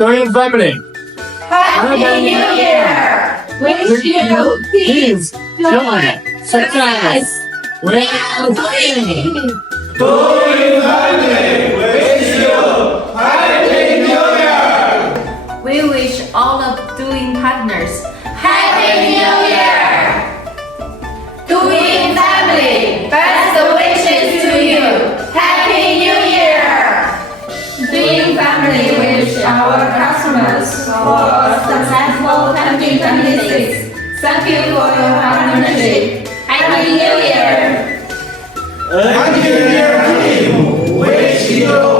Korean family. Happy New Year! Wish you peace, joy, success, well-being. Korean family, wish you Happy New Year! We wish all of doing partners Happy New Year! Doing family, best wishes to you. Happy New Year! Doing family wish our customers for a successful 2026. Thank you for your partnership. Happy New Year! Happy New Year team, wish you